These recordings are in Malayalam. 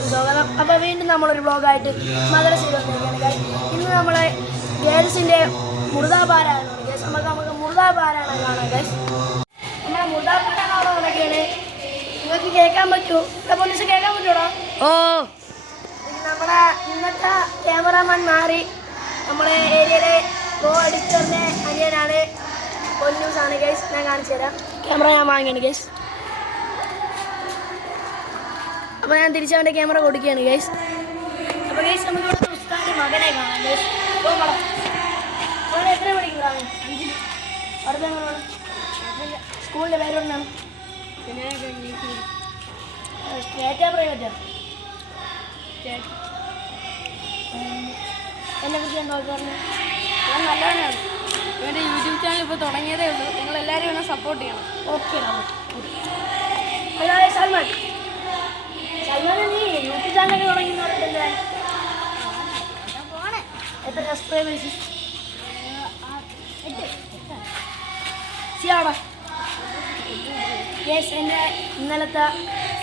വ്ളോഗിലേക്ക് സ്വാഗതം. അപ്പോൾ വീണ്ടും നമ്മളൊരു വ്ളോഗായിട്ട് മദ്രസയിൽ വന്നിരിക്കുകയാണ്. ഇന്ന് നമ്മളെ ഗേൾസിൻ്റെ മുർദാ പാരായണമാണ് ഗേസ്. നമുക്ക് മുർദാ പാരായണം കാണാം ഗേസ്. നമ്മളെ മുർദാ പാരായണം നടക്കുകയാണ്. നിങ്ങൾക്ക് കേൾക്കാൻ പറ്റുമോ? പോലീസ് കേൾക്കാൻ പറ്റുമോടാ? ഓ, നമ്മുടെ ഇന്നത്തെ ക്യാമറാമാൻ മാറി നമ്മുടെ ഏരിയയിലെ ഗോ എഡിറ്ററിൻ്റെ അനിയനാണ്. പൊന്നൂസാണ് ഗേസ്. ഞാൻ കാണിച്ചു തരാം. ക്യാമറ ഞാൻ വാങ്ങിയാണ് ഗേസ്. അപ്പോൾ ഞാൻ തിരിച്ചവൻ്റെ ക്യാമറ കൊടുക്കുകയാണ് ഗൈസ്. അപ്പോൾ ഗൈസ് നമുക്ക് ഇവിടുത്തെ ഉസ്താദിൻ്റെ മകനെ കാണാം ഗൈസ്. അവിടെ എത്ര പഠിക്കുന്നതാണ്? 5. അടുത്ത സ്കൂളിൻ്റെ പേര് കൊണ്ടാണ് സ്റ്റേറ്റാ പ്രൈവറ്റാ? എന്നെ കുറിച്ച് എന്താ പറഞ്ഞു? ഞാൻ നല്ലവനാണ്. ഇവൻ്റെ യൂട്യൂബ് ചാനൽ ഇപ്പോൾ തുടങ്ങിയതേ ഉള്ളൂ. നിങ്ങളെല്ലാവരും എന്നെ സപ്പോർട്ട് ചെയ്യണം. ഓക്കെ. ഹലോ സൽമാൻ. സൽമാൻ നീ യൂട്യൂബ് ചാനലൊക്കെ തുടങ്ങിയെന്ന് പറഞ്ഞിട്ടില്ലേ? എത്ര സബ്സ്ക്രൈബേഴ്സ്? 8. ഗേസ് എൻ്റെ ഇന്നലത്തെ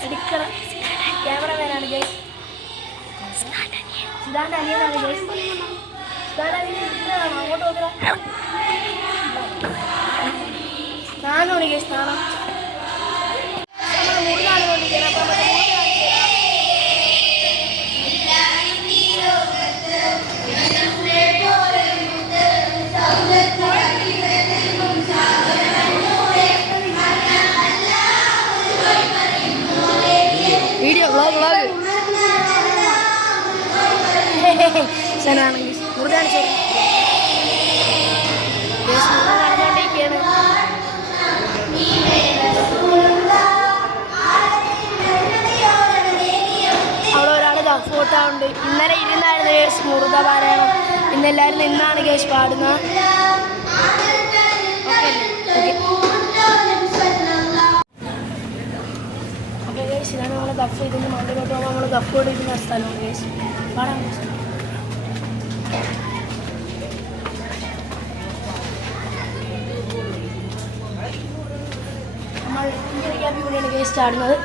എഡിറ്റർ ക്യാമറമാനാണ് ഗേസ്. സിദ്ധാൻ്റെ അനിയനാണ് ഗേസ്. സിദ്ധാൻ്റെ അനിയൻ അങ്ങോട്ട് നോക്കുക. നാനാണ് ഗേസ്. നാണം നമ്മൾ 3 നാൾ കൊണ്ടിരിക്കുന്നത്. അപ്പോൾ നമ്മുടെ വീഡിയോ വ്ളോഗ് ശനാണെങ്കിൽ മുറുകാണ് ശരി നടന്നുകൊണ്ടിരിക്കുകയാണ്. അവിടെ ഒരാൾ ഫോട്ടോ ഉണ്ട്. ഇന്നലെ ഇരുന്നായിരുന്നു കേസ് മുറുക പാരായണം. ഇന്നെല്ലാവരും നിന്നാണ് കേസ് പാടുന്നത്. ഓക്കെ കേസ്, ഇതാണ് നമ്മൾ കഫ് ഇതിൻ്റെ മണ്ണിലോട്ട് പോകുമ്പോൾ നമ്മൾ കഫ് കൊണ്ടിരിക്കുന്ന സ്ഥലമാണ് കേസ്. പാടാൻ നമ്മൾ ഇന്ത്യൻ ക്യാമ്പിൽ കൂടിയാണ് കേസ് ചാടുന്നത്.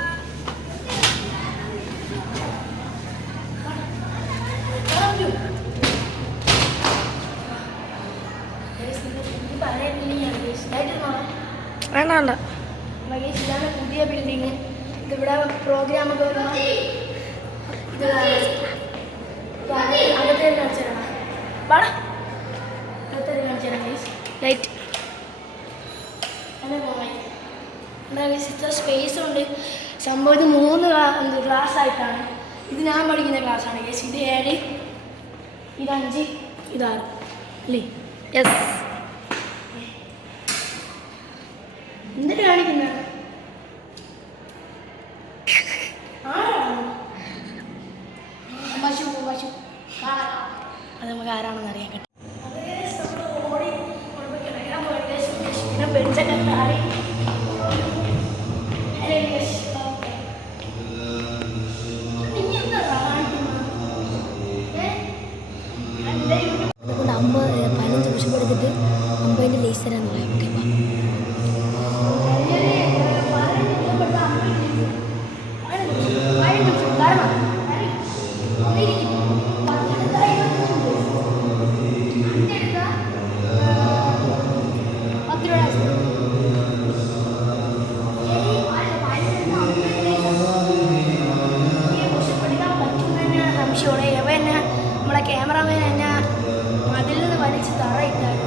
വേണ്ട വേണ്ട. ഇതാണ് പുതിയ ബിൽഡിങ്. ഇതിവിടെ പ്രോഗ്രാമൊക്കെ വരുമ്പോൾ ഇത് അകത്തെ കാണിച്ചു തരണം. പാടാ അകത്തെ കാണിച്ചു തരാം ഗൈസ്. ലൈറ്റ് അങ്ങനെ പോകാൻ എന്താ ഗൈസ്, ഇത്ര സ്പേസ് ഉണ്ട്. സംഭവം ഇത് 3 ക്ലാസ് ആയിട്ടാണ്. ഇത് ഞാൻ പഠിക്കുന്ന ക്ലാസ്സാണ് ഗൈസ്. ഇത് 7, ഇത് 5, ഇത് 6 അല്ലേ? യെസ്. എന്തിനാ കാണിക്കുന്നത്? അത് നമുക്ക് ആരാണെന്ന് അറിയാൻ കേട്ടോ. അതുകൊണ്ട് 15 വർഷം എടുത്തിട്ട് 50 ലേസ് തരാന്ന് പറയാം. ഓക്കെ, നമ്മളെ ക്യാമറമാൻ എന്നെ മതിൽ നിന്ന് വലിച്ച് തറയിട്ടാണ്.